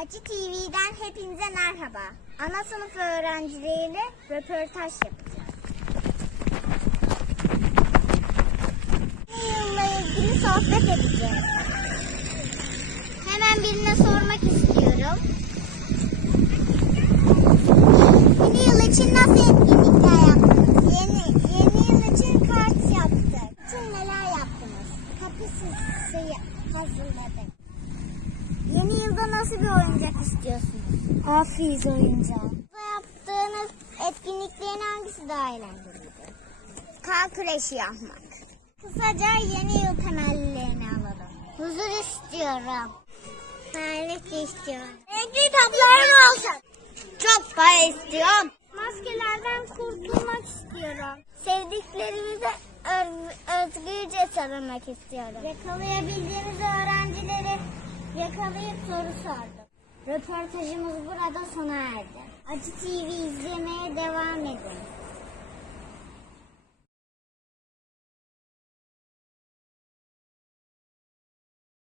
Acı TV'den hepinize merhaba. Ana sınıf öğrencileriyle röportaj yapacağız. Yılla ilgili sohbet edeceğiz. Hemen birine sormak istiyorum. Yeni yıl için nasıl etkinlikler yaptınız? Yeni, yeni yıl için kart yaptık. Tüm neler yaptınız? Kapı süsü hazırladık. Nasıl bir oyuncak istiyorsunuz? Hafiz oyuncağı. Bu yaptığınız etkinliklerin hangisi daha eğlenceliydi? Kar küreşi yapmak. Kısaca yeni yıl temellerini alalım. Huzur istiyorum. Sağlık istiyorum. Renkli tablolarım olsun. Çok para istiyorum. Maskelerden kurtulmak istiyorum. Sevdiklerimize öz- özgürce sarılmak istiyorum. Yakalayabildiğimiz öğrencileri yakalayıp soru sordum. Röportajımız burada sona erdi. Acı TV izlemeye devam edin.